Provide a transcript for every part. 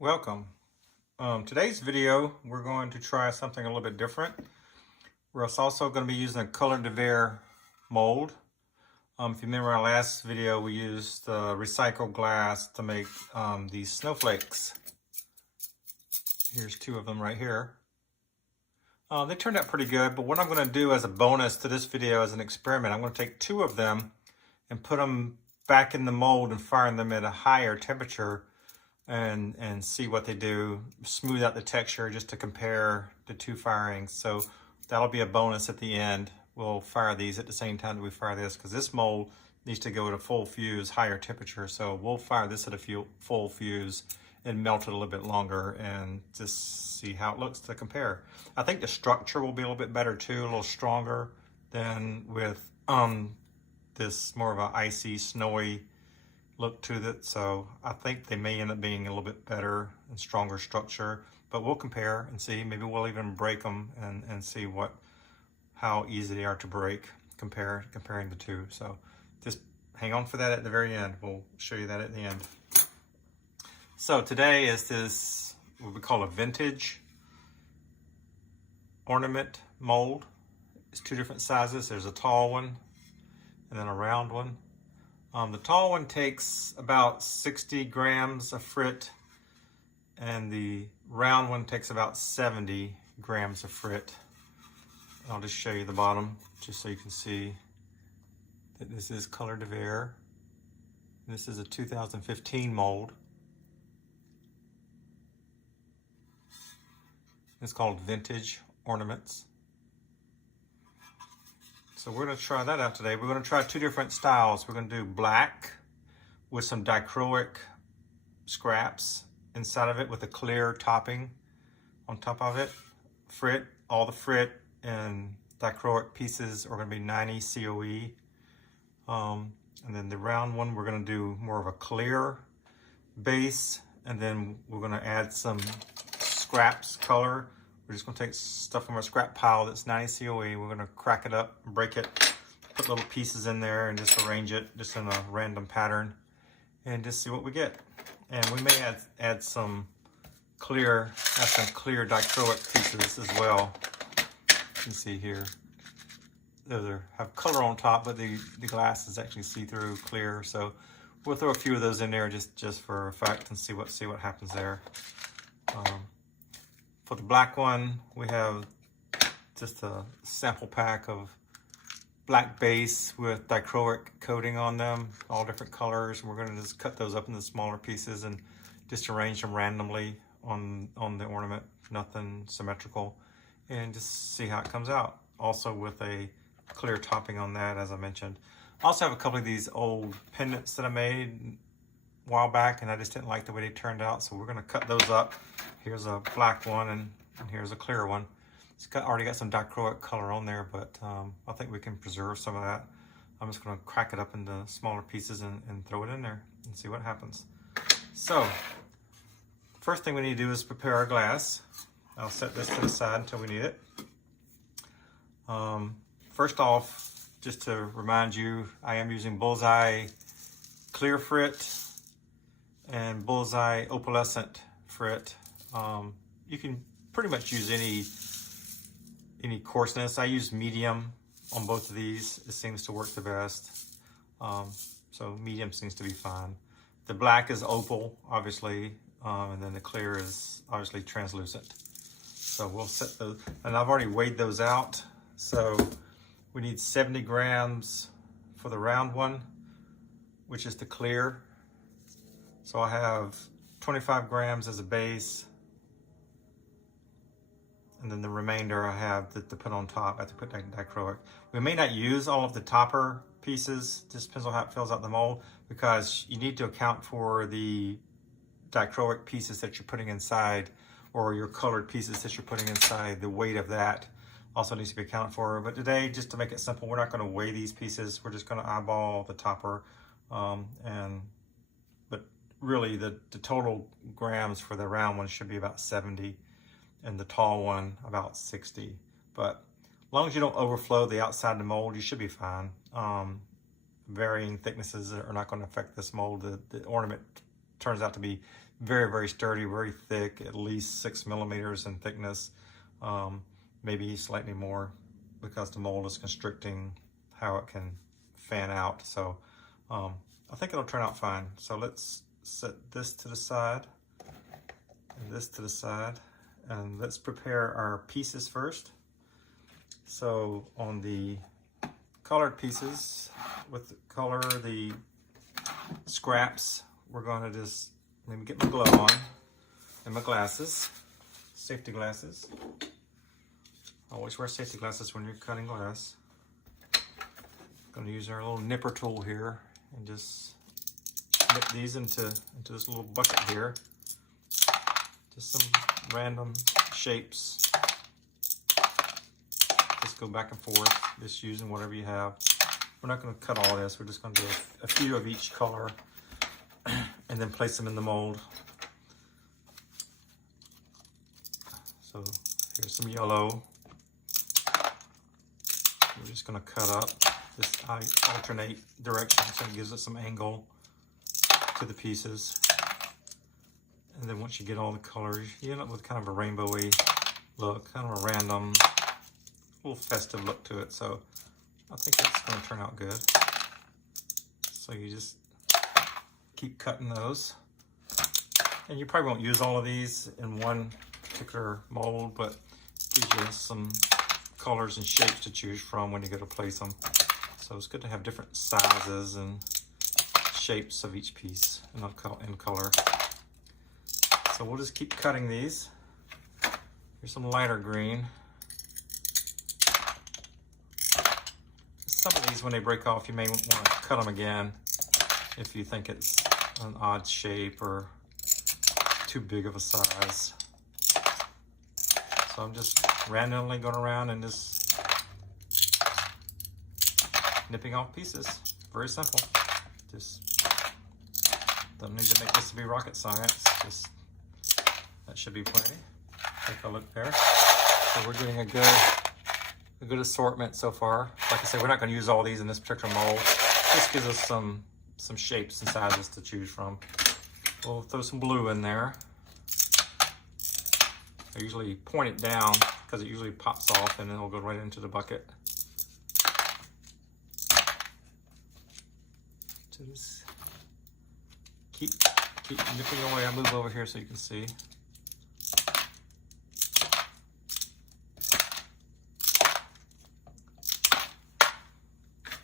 Welcome. Today's video, we're going to try something a little bit different. We're also going to be using a colored Verre mold. If you remember our last video, we used recycled glass to make these snowflakes. Here's two of them right here. They turned out pretty good, but what I'm going to do as a bonus to this video as an experiment, I'm going to take two of them and put them back in the mold and fire them at a higher temperature and see what they do, smooth out the texture just to compare the two firings. So that'll be a bonus at the end. We'll fire these at the same time that we fire this, because this mold needs to go at a full fuse, higher temperature. So we'll fire this at a full fuse and melt it a little bit longer and just see how it looks to compare. I think the structure will be a little bit better too, a little stronger than with this more of an icy, snowy look to it. So I think they may end up being a little bit better and stronger structure, but we'll compare and see. Maybe we'll even break them and see how easy they are to break, comparing the two. So just hang on for that at the very end. We'll show you that at the end. So today is this, what we call a vintage ornament mold. It's two different sizes. There's a tall one and then a round one. The tall one takes about 60 grams of frit, and the round one takes about 70 grams of frit. I'll just show you the bottom, just so you can see that this is colored Verre. This is a 2015 mold. It's called Vintage Ornaments. So we're going to try that out today. We're going to try two different styles. We're going to do black with some dichroic scraps inside of it with a clear topping on top of it. Frit, all the frit and dichroic pieces are going to be 90 COE. And then the round one, we're going to do more of a clear base, and then we're going to add some scraps color. We're just going to take stuff from our scrap pile that's 90 COE. We're going to crack it up, break it, put little pieces in there, and just arrange it just in a random pattern, and just see what we get. And we may add some clear dichroic pieces as well. You can see here, those have color on top, but the glass is actually see-through, clear. So we'll throw a few of those in there just for effect and see what happens there. For the black one, we have just a sample pack of black base with dichroic coating on them, all different colors. We're going to just cut those up into smaller pieces and just arrange them randomly on the ornament, nothing symmetrical, and just see how it comes out. Also with a clear topping on that, as I mentioned. I also have a couple of these old pendants that I made a while back, and I just didn't like the way they turned out, so we're going to cut those up. Here's a black one, and here's a clear one. It's already got some dichroic color on there, but I think we can preserve some of that. I'm just going to crack it up into smaller pieces and throw it in there and see what happens. So first thing we need to do is prepare our glass. I'll set this to the side until we need it. First off, just to remind you, I am using Bullseye clear frit and Bullseye opalescent frit. You can pretty much use any coarseness. I use medium on both of these. It seems to work the best. So medium seems to be fine. The black is opal, obviously, and then the clear is obviously translucent. So we'll set those, and I've already weighed those out. So we need 70 grams for the round one, which is the clear. So I have 25 grams as a base, and then the remainder I have to put on top. I have to put dichroic. We may not use all of the topper pieces, just depends on how it fills out the mold, because you need to account for the dichroic pieces that you're putting inside, or your colored pieces that you're putting inside. The weight of that also needs to be accounted for. But today, just to make it simple, we're not going to weigh these pieces. We're just going to eyeball the topper, but really the total grams for the round one should be about 70, and the tall one about 60. But as long as you don't overflow the outside of the mold, you should be fine. Varying thicknesses are not going to affect this mold. The ornament turns out to be very, very sturdy, very thick, at least 6 millimeters in thickness, maybe slightly more, because the mold is constricting how it can fan out. So I think it'll turn out fine. So let's set this to the side and this to the side, and let's prepare our pieces first. So on the colored pieces with the color, the scraps, we're going to just maybe get my glove on and my glasses, safety glasses. Always wear safety glasses when you're cutting glass. Going to use our little nipper tool here and just nip these into this little bucket here. Just some random shapes. Just go back and forth, just using whatever you have. We're not going to cut all this. We're just going to do a few of each color and then place them in the mold. So here's some yellow. We're just going to cut up. This alternate direction, so it gives it some angle to the pieces. And then once you get all the colors, you end up with kind of a rainbowy look, kind of a random, little festive look to it. So I think it's going to turn out good. So you just keep cutting those. And you probably won't use all of these in one particular mold, but it gives you some colors and shapes to choose from when you go to place them. So it's good to have different sizes and shapes of each piece in color. So we'll just keep cutting these. Here's some lighter green. Some of these, when they break off, you may want to cut them again if you think it's an odd shape or too big of a size. So I'm just randomly going around and just nipping off pieces. Very simple. Just don't need to make this to be rocket science. Just that should be plenty. Take a look there. So we're getting a good assortment so far. Like I said, we're not going to use all these in this particular mold. This gives us some shapes and sizes to choose from. We'll throw some blue in there. I usually point it down because it usually pops off and then it'll go right into the bucket. So just keep nipping away. I move over here so you can see.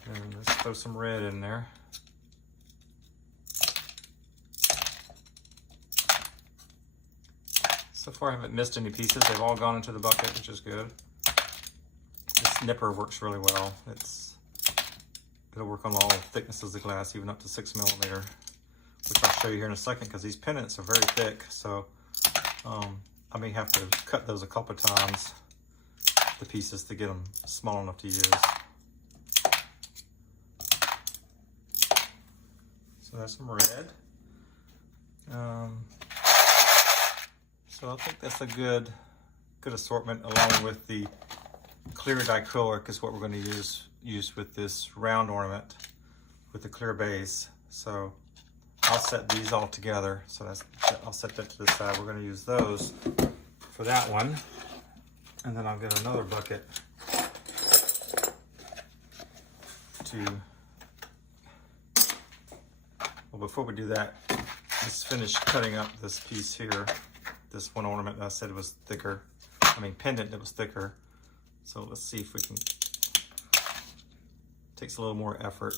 And let's throw some red in there. So far I haven't missed any pieces. They've all gone into the bucket, which is good. This nipper works really well. It'll work on all thicknesses of glass, even up to 6 millimeter, which I'll show you here in a second, because these pendants are very thick. So I may have to cut those a couple of times, the pieces, to get them small enough to use. So that's some red. So I think that's a good assortment, along with the clear diacrylic is what we're going to use with this round ornament with the clear base. So I'll set these all together. So I'll set that to the side. We're going to use those for that one, and then I'll get another bucket to. Well, before we do that, let's finish cutting up this piece here. This one ornament that I said was thicker. I mean pendant that was thicker. So let's see if we can. Takes a little more effort,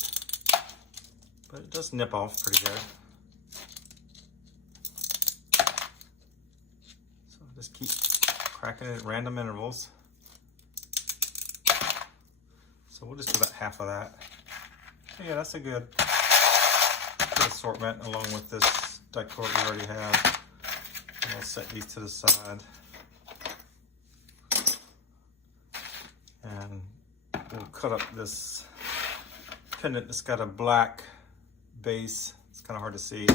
but it does nip off pretty good. So just keep cracking it at random intervals. So we'll just do about half of that. Yeah, that's a good assortment, along with this decor we already have. And I'll set these to the side. And we'll cut up this pendant that's got a black base. It's kind of hard to see.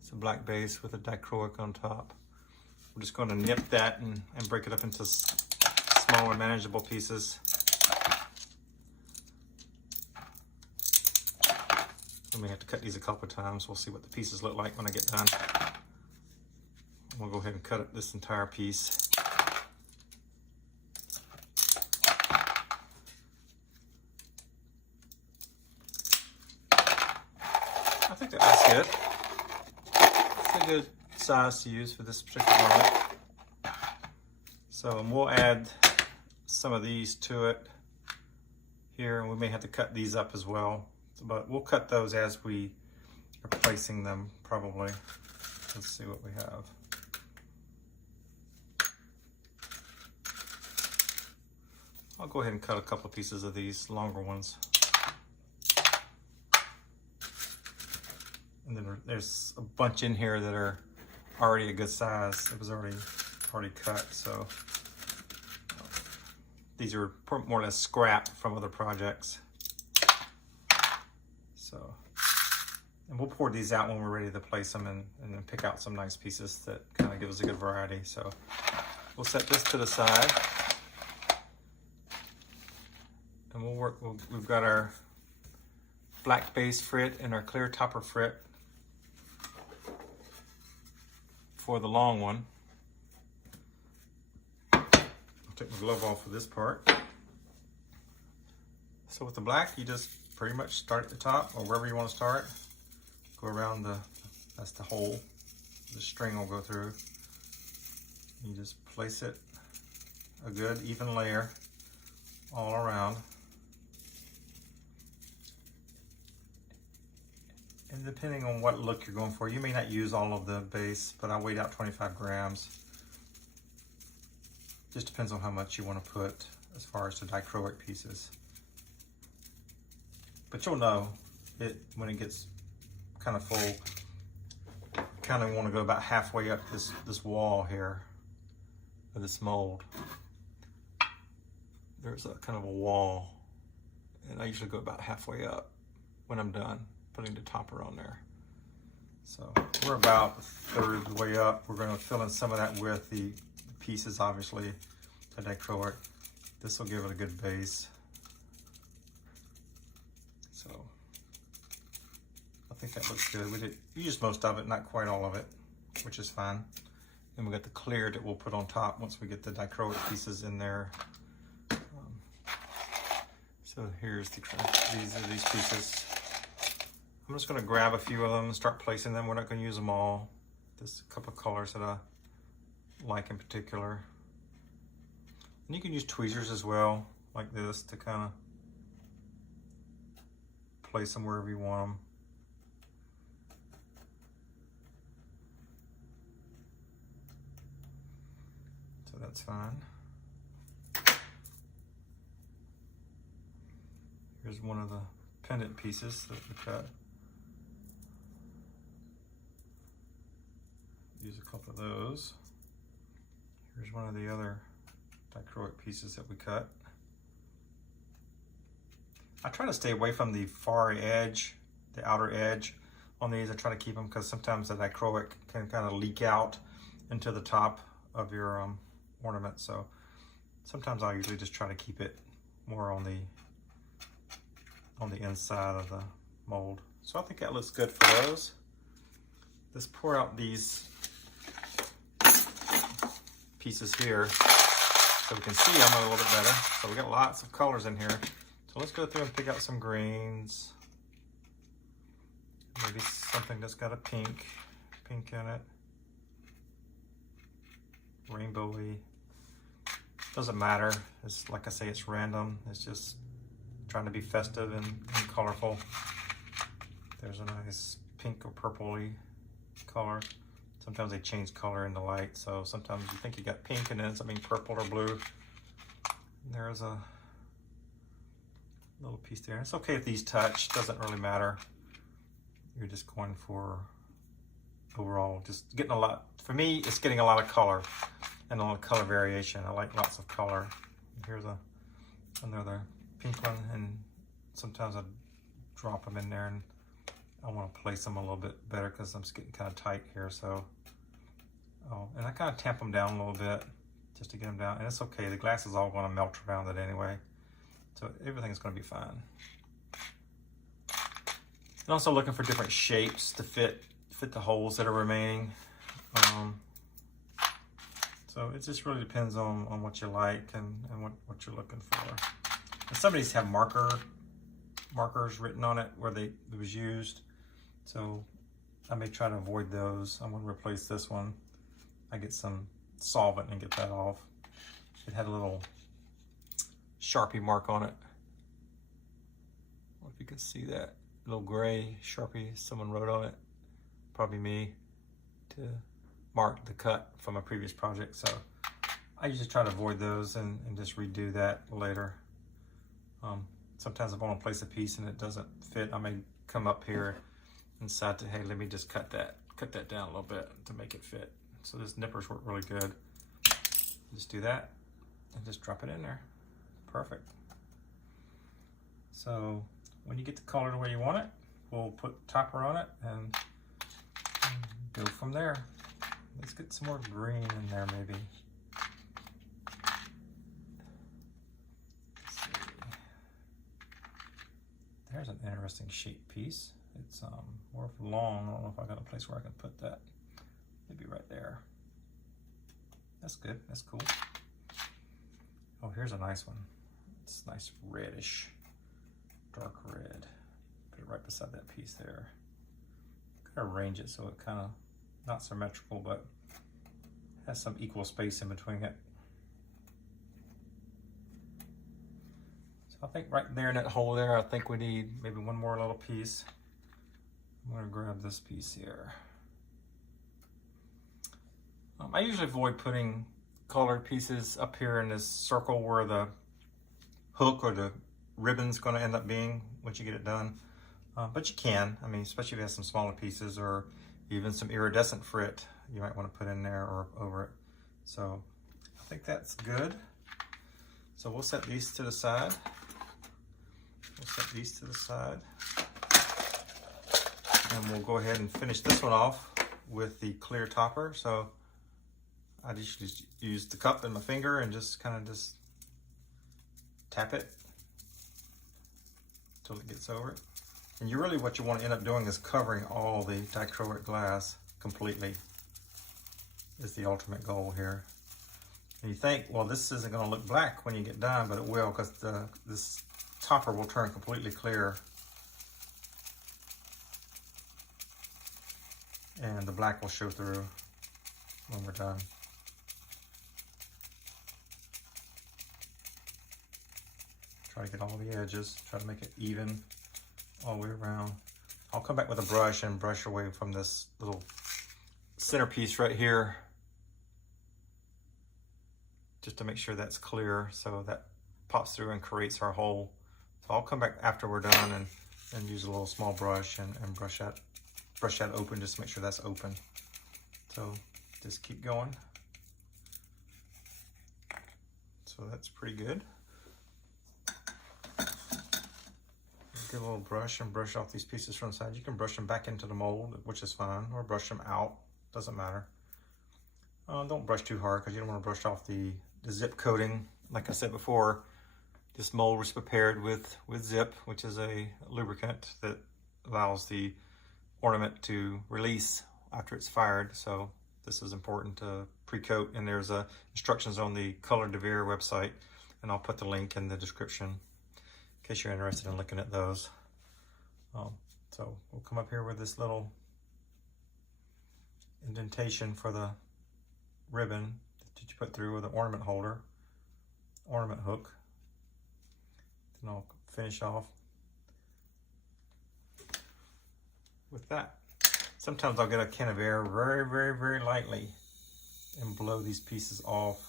It's a black base with a diacrylic on top. We're just going to nip that and break it up into smaller, manageable pieces. may have to cut these a couple of times. We'll see what the pieces look like when I get done. We'll go ahead and cut this entire piece. I think that looks good. It's a good size to use for this particular ornament. So we'll add some of these to it here, and we may have to cut these up as well, but we'll cut those as we are placing them probably. Let's see what we have. I'll go ahead and cut a couple of pieces of these longer ones. And then there's a bunch in here that are already a good size. It was already cut, so these are more or less scrap from other projects. So, and we'll pour these out when we're ready to place them and then pick out some nice pieces that kind of give us a good variety. So we'll set this to the side. And we'll work, we've got our black base frit and our clear topper frit for the long one. I'll take my glove off for this part. So with the black, you just pretty much start at the top or wherever you want to start. Go around that's the hole the string will go through. You just place it a good even layer all around. And depending on what look you're going for, you may not use all of the base, but I weighed out 25 grams. Just depends on how much you want to put as far as the dichroic pieces. But you'll know it when it gets kind of full. Kind of want to go about halfway up this wall here of this mold. There's a kind of a wall, and I usually go about halfway up when I'm done putting the topper on there. So we're about a third of the way up. We're going to fill in some of that with the pieces, obviously, the dichroic. This will give it a good base. So I think that looks good. We used most of it, not quite all of it, which is fine. And we got the clear that we'll put on top once we get the dichroic pieces in there. So here's these pieces. I'm just going to grab a few of them and start placing them. We're not going to use them all. There's a couple of colors that I like in particular. And you can use tweezers as well, like this, to kind of place them wherever you want them. So that's fine. Here's one of the pendant pieces that we cut. Use a couple of those. Here's one of the other dichroic pieces that we cut. I try to stay away from the far edge, the outer edge on these. I try to keep them because sometimes the dichroic can kind of leak out into the top of your ornament. So sometimes I usually just try to keep it more on the inside of the mold. So I think that looks good for those. Let's pour out these pieces here so we can see them a little bit better. So we got lots of colors in here. So let's go through and pick out some greens. Maybe something that's got a pink in it. Rainbowy. Doesn't matter. It's like I say, it's random. It's just trying to be festive and colorful. There's a nice pink or purpley color. Sometimes they change color in the light, so sometimes you think you got pink and then it's something purple or blue. And there's a little piece there. It's okay if these touch, doesn't really matter. You're just going for overall, just getting a lot. For me, it's getting a lot of color and a lot of color variation. I like lots of color. Here's another pink one, and sometimes I drop them in there and I want to place them a little bit better because I'm just getting kind of tight here. So, and I kind of tamp them down a little bit just to get them down. And it's okay, the glass is all going to melt around it anyway. So everything's going to be fine. And also looking for different shapes to fit the holes that are remaining. So it just really depends on what you like and what you're looking for. And some of these have markers written on it where it was used. So I may try to avoid those. I'm going to replace this one. I get some solvent and get that off. It had a little Sharpie mark on it. I don't know if you can see that. Little gray Sharpie someone wrote on it. Probably me, to mark the cut from a previous project. So I usually try to avoid those and just redo that later. Sometimes if I want to place a piece and it doesn't fit, I may come up here and decide to, hey, let me just cut that down a little bit to make it fit. So these nippers work really good. Just do that and just drop it in there. Perfect. So when you get the color the way you want it, we'll put topper on it and go from there. Let's get some more green in there maybe. Let's see. There's an interesting shaped piece. It's more long. I don't know if I got a place where I can put that. Maybe right there. That's good. That's cool. Oh, here's a nice one. It's nice reddish, dark red. Put it right beside that piece there. Kind of arrange it so it kind of not symmetrical, but has some equal space in between it. So I think right there in that hole there, I think we need maybe one more little piece. I'm going to grab this piece here. I usually avoid putting colored pieces up here in this circle where the hook or the ribbon's going to end up being once you get it done. But you can, I mean, especially if you have some smaller pieces or even some iridescent frit you might want to put in there or over it. So I think that's good. So we'll set these to the side. And we'll go ahead and finish this one off with the clear topper. So I just use the cup and my finger and just kind of just tap it until it gets over it. And what you want to end up doing is covering all the dichroic glass completely is the ultimate goal here. And you think, well, this isn't going to look black when you get done, but it will, because this topper will turn completely clear. And the black will show through when we're done. Try to get all the edges, try to make it even all the way around. I'll come back with a brush and brush away from this little centerpiece right here, just to make sure that's clear so that pops through and creates our hole. So I'll come back after we're done and use a little small brush and brush that open, just to make sure that's open. So just keep going. So that's pretty good. Get a little brush and brush off these pieces from the side. You can brush them back into the mold, which is fine, or brush them out, doesn't matter. Don't brush too hard because you don't want to brush off the zip coating. Like I said before, this mold was prepared with zip, which is a lubricant that allows the ornament to release after it's fired. So this is important to pre-coat, and there's instructions on the Color de Verre website, and I'll put the link in the description in case you're interested in looking at those. So we'll come up here with this little indentation for the ribbon that you put through with an ornament holder, ornament hook. Then I'll finish off with that. Sometimes I'll get a can of air very, very, very lightly and blow these pieces off.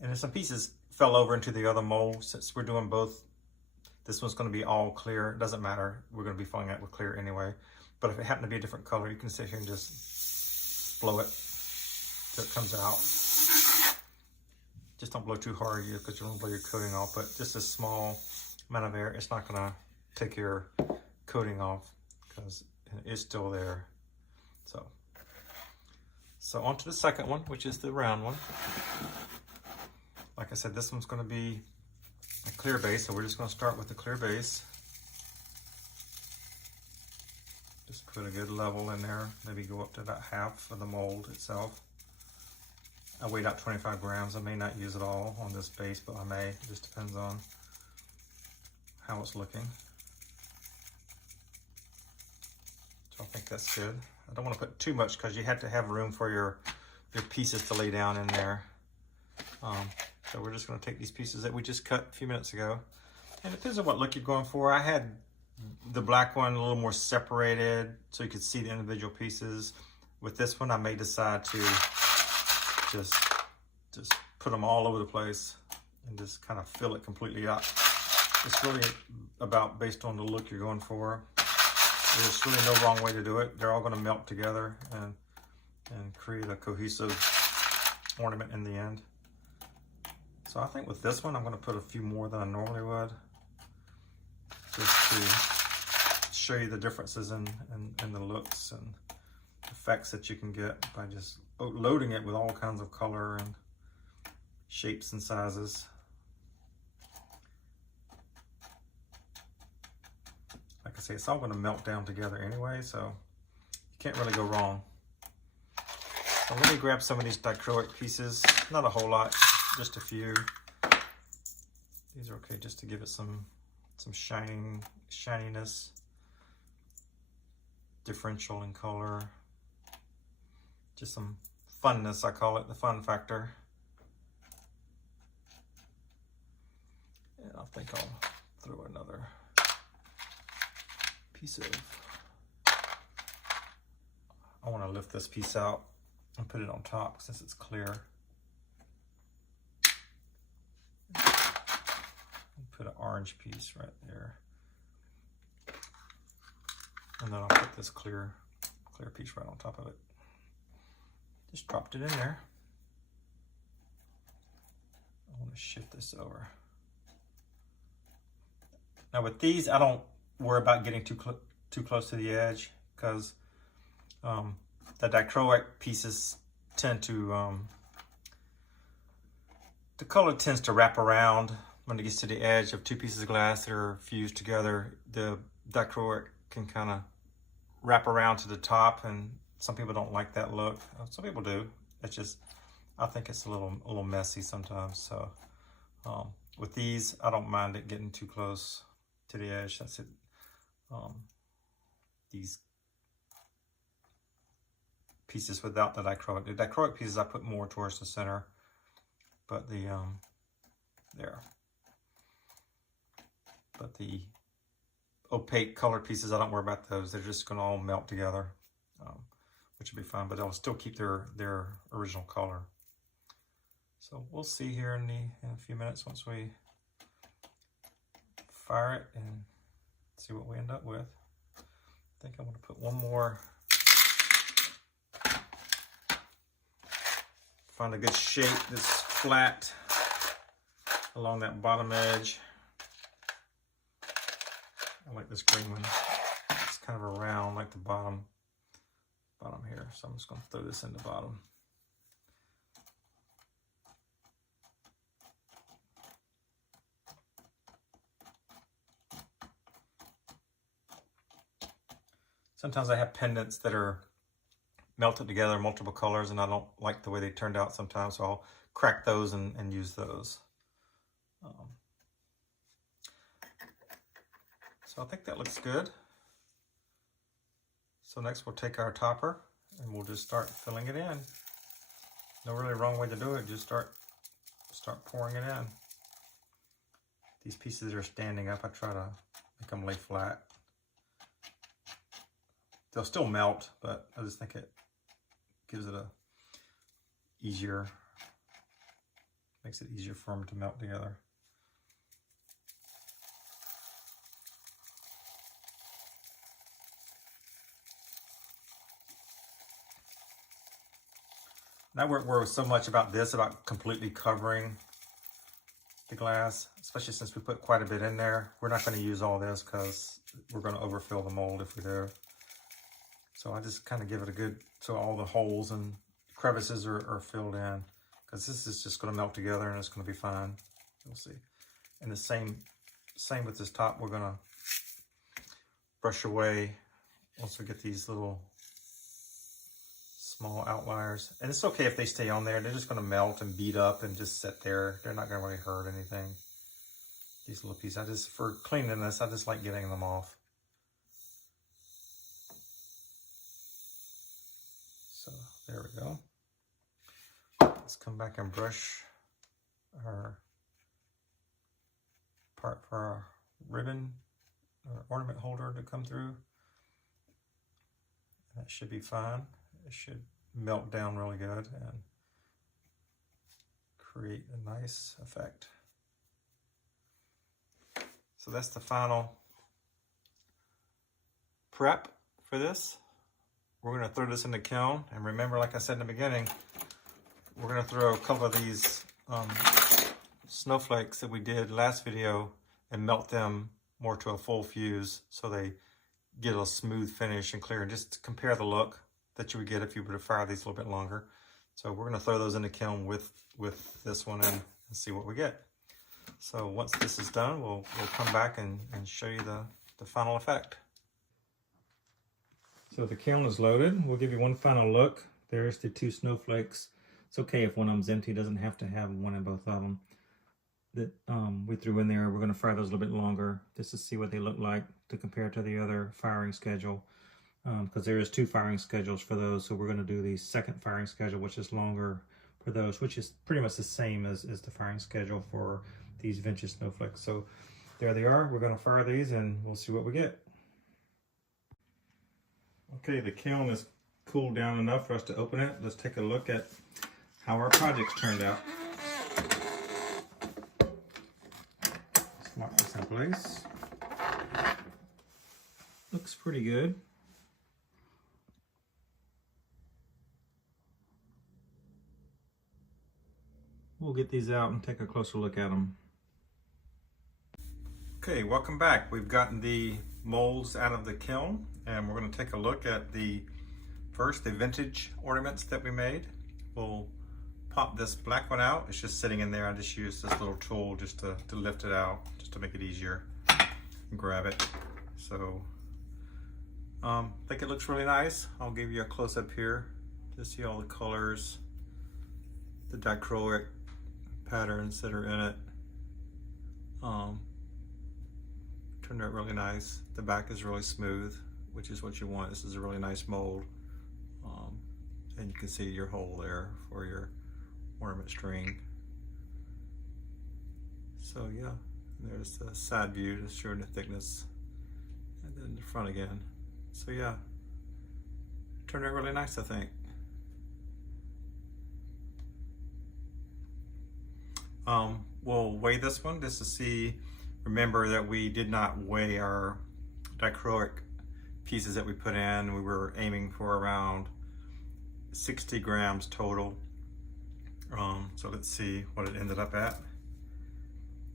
And if some pieces fell over into the other mold, since we're doing both, this one's going to be all clear. It doesn't matter. We're going to be filling it with clear anyway. But if it happened to be a different color, you can sit here and just blow it till it comes out. Just don't blow too hard because you don't blow your coating off, but just a small amount of air. It's not going to take your coating off because it's still there. So on to the second one, which is the round one. Like I said, this one's going to be a clear base, so we're just going to start with the clear base. Just put a good level in there, maybe go up to about half of the mold itself. I weighed out 25 grams. I may not use it all on this base, but I may. It just depends on how it's looking. So I think that's good. I don't want to put too much because you have to have room for your pieces to lay down in there. So we're just going to take these pieces that we just cut a few minutes ago. And it depends on what look you're going for. I had the black one a little more separated so you could see the individual pieces. With this one, I may decide to just put them all over the place and just kind of fill it completely up. It's really about based on the look you're going for. There's really no wrong way to do it. They're all going to melt together and create a cohesive ornament in the end. So I think with this one, I'm going to put a few more than I normally would, just to show you the differences in the looks and effects that you can get by just loading it with all kinds of color and shapes and sizes. Like I say, it's all going to melt down together anyway, so you can't really go wrong. So let me grab some of these dichroic pieces. Not a whole lot, just a few. These are okay just to give it some shininess, differential in color, just some funness, I call it, the fun factor. And I think I'll throw another piece of, I want to lift this piece out and put it on top since it's clear. Put an orange piece right there. And then I'll put this clear piece right on top of it. Just dropped it in there. I want to shift this over. Now with these, I don't worry about getting too close to the edge because the dichroic pieces tend to, the color tends to wrap around when it gets to the edge of two pieces of glass that are fused together. The dichroic can kind of wrap around to the top, and some people don't like that look. Some people do. It's just, I think it's a little messy sometimes. So with these, I don't mind it getting too close to the edge. That's it. These pieces without the dichroic pieces I put more towards the center, but the there. But the opaque color pieces, I don't worry about those. They're just going to all melt together, which will be fine, but they'll still keep their original color. So we'll see here in a few minutes once we fire it and see what we end up with. I think I'm going to put one more. Find a good shape that's flat along that bottom edge. I like this green one. It's kind of a round like the bottom here. So I'm just going to throw this in the bottom. Sometimes I have pendants that are melted together, multiple colors, and I don't like the way they turned out sometimes, so I'll crack those and use those. So I think that looks good. So next we'll take our topper and we'll just start filling it in. No really wrong way to do it, just start pouring it in. These pieces that are standing up, I try to make them lay flat. They'll still melt, but I just think it gives it makes it easier for them to melt together. And I worry so much about this, about completely covering the glass, especially since we put quite a bit in there. We're not going to use all this because we're going to overfill the mold if we do. So I just kind of give it a good, so all the holes and crevices are filled in, because this is just going to melt together and it's going to be fine. We'll see. And the same with this top. We're gonna brush away once we get these little small outliers. And it's okay if they stay on there. They're just gonna melt and beat up and just sit there. They're not gonna really hurt anything. These little pieces, for cleaning this, I just like getting them off. So there we go. Let's come back and brush our part for our ribbon or ornament holder to come through. That should be fine. It should melt down really good and create a nice effect. So that's the final prep for this. We're gonna throw this in the kiln, and remember, like I said in the beginning, we're gonna throw a couple of these snowflakes that we did last video and melt them more to a full fuse so they get a smooth finish and clear, and just compare the look that you would get if you were to fire these a little bit longer. So we're gonna throw those in the kiln with this one and see what we get. So once this is done, we'll come back and show you the final effect. So the kiln is loaded. We'll give you one final look. There's the two snowflakes. It's okay if one of them's empty. It doesn't have to have one in both of them that we threw in there. We're going to fire those a little bit longer just to see what they look like to compare to the other firing schedule, because there is two firing schedules for those. So we're going to do the second firing schedule, which is longer for those, which is pretty much the same as the firing schedule for these vintage snowflakes. So there they are. We're going to fire these and we'll see what we get. Okay, the kiln is cooled down enough for us to open it. Let's take a look at how our projects turned out. Let's lock this in place. Looks pretty good. We'll get these out and take a closer look at them. Okay, welcome back. We've gotten the molds out of the kiln, and we're going to take a look at the vintage ornaments that we made. We'll pop this black one out. It's just sitting in there. I just used this little tool just to lift it out, just to make it easier and grab it. So I think it looks really nice. I'll give you a close-up here to see all the colors, the dichroic patterns that are in it. Turned out really nice. The back is really smooth, which is what you want. This is a really nice mold. And you can see your hole there for your ornament string. So yeah, there's the side view just showing the thickness, and then the front again. So yeah, turned out really nice, I think. We'll weigh this one just to see. Remember that we did not weigh our dichroic pieces that we put in. We were aiming for around 60 grams total. So let's see what it ended up at.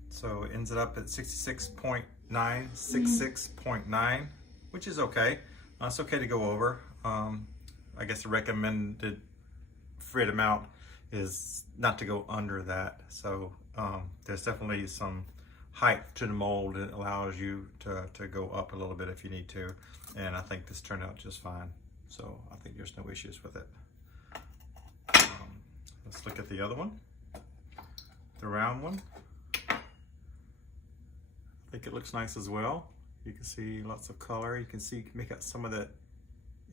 So it ends up at 66.9, which is okay. It's okay to go over. I guess the recommended frit amount is not to go under that. So there's definitely some height to the mold that allows you to go up a little bit if you need to. And I think this turned out just fine. So I think there's no issues with it. Let's look at the other one, the round one. I think it looks nice as well. You can see lots of color. You can see, make out some of that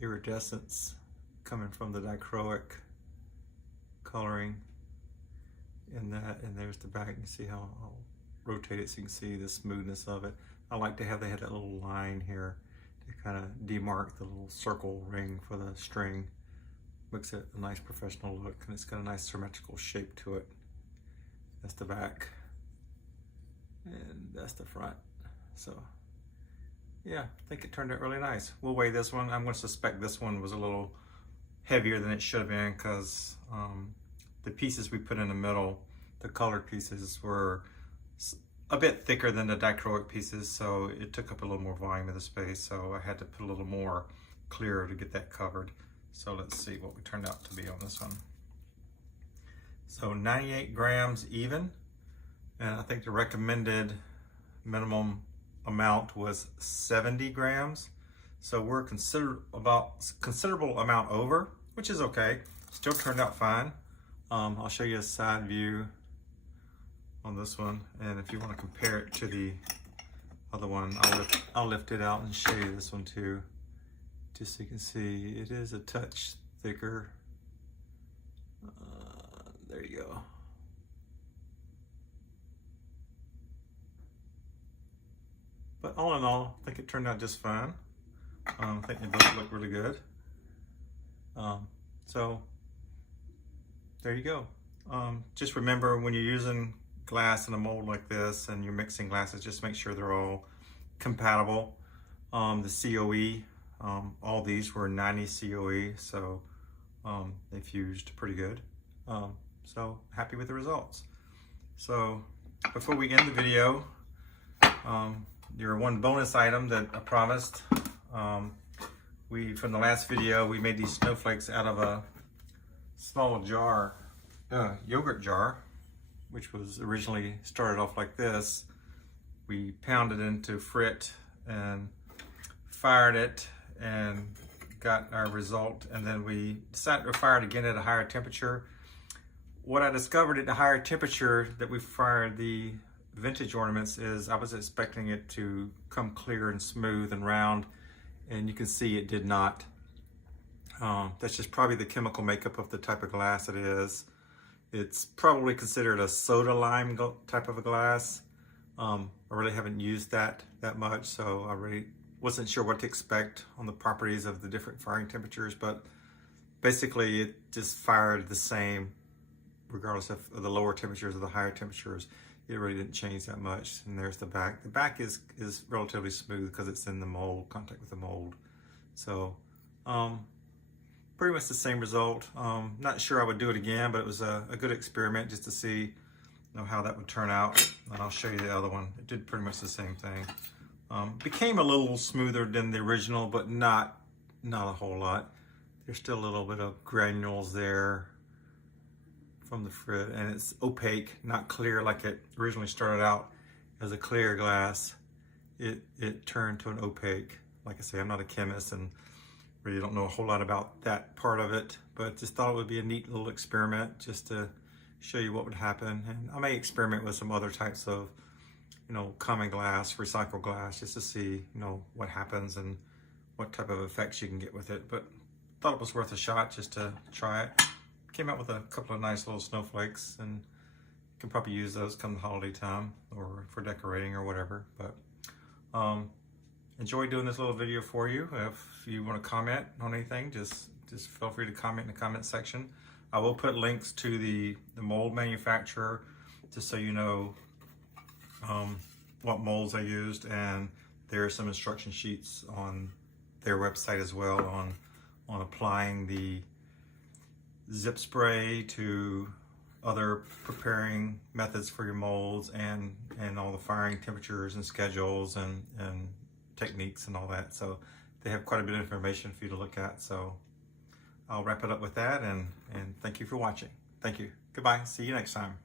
iridescence coming from the dichroic coloring in that. And there's the back. You can see how I'll rotate it so you can see the smoothness of it. I like to have, they had that little line here to kind of demark the little circle ring for the string. Makes it a nice professional look, and it's got a nice symmetrical shape to it. That's the back, and that's the front. So yeah, I think it turned out really nice. We'll weigh this one. I'm going to suspect this one was a little heavier than it should have been, because the pieces we put in the middle, the colored pieces, were a bit thicker than the dichroic pieces, so it took up a little more volume of the space, so I had to put a little more clear to get that covered. So let's see what we turned out to be on this one. So 98 grams even, And I think the recommended minimum amount was 70 grams. So we're considerable amount over, which is okay. Still turned out fine. I'll show you a side view on this one, and if you want to compare it to the other one, I'll lift it out and show you this one too, just so you can see it is a touch thicker. There you go. But all in all, I think it turned out just fine. I think they both look really good. So there you go. Just remember, when you're using glass in a mold like this and you're mixing glasses, just make sure they're all compatible. The COE, all these were 90 COE, so they fused pretty good. So happy with the results. So before we end the video, your one bonus item that I promised. From the last video, we made these snowflakes out of a small jar, yogurt jar, which was originally started off like this. We pounded into frit and fired it and got our result, and then we decided to fire it again at a higher temperature. What I discovered at the higher temperature that we fired the vintage ornaments is I was expecting it to come clear and smooth and round, and you can see it did not. That's just probably the chemical makeup of the type of glass it is. It's probably considered a soda lime type of a glass. I really haven't used that much, so I really wasn't sure what to expect on the properties of the different firing temperatures, but basically it just fired the same regardless of the lower temperatures or the higher temperatures. It really didn't change that much. And there's the back. The back is relatively smooth because it's in the mold, contact with the mold. So pretty much the same result. Not sure I would do it again, but it was a good experiment just to see how that would turn out. And I'll show you the other one. It did pretty much the same thing. Became a little smoother than the original, but not a whole lot. There's still a little bit of granules there from the frit, and it's opaque, not clear like it originally started out as a clear glass. It turned to an opaque. Like I say, I'm not a chemist and really don't know a whole lot about that part of it, but just thought it would be a neat little experiment just to show you what would happen. And I may experiment with some other types of, common glass, recycled glass, just to see, what happens and what type of effects you can get with it. But thought it was worth a shot just to try it. Came out with a couple of nice little snowflakes, and you can probably use those come the holiday time or for decorating or whatever. But enjoy doing this little video for you. If you want to comment on anything, just feel free to comment in the comment section. I will put links to the mold manufacturer just so you know what molds I used, and there are some instruction sheets on their website as well on applying the zip spray to other preparing methods for your molds, and all the firing temperatures and schedules and techniques and all that. So they have quite a bit of information for you to look at. So I'll wrap it up with that, and thank you for watching. Thank you. Goodbye. See you next time.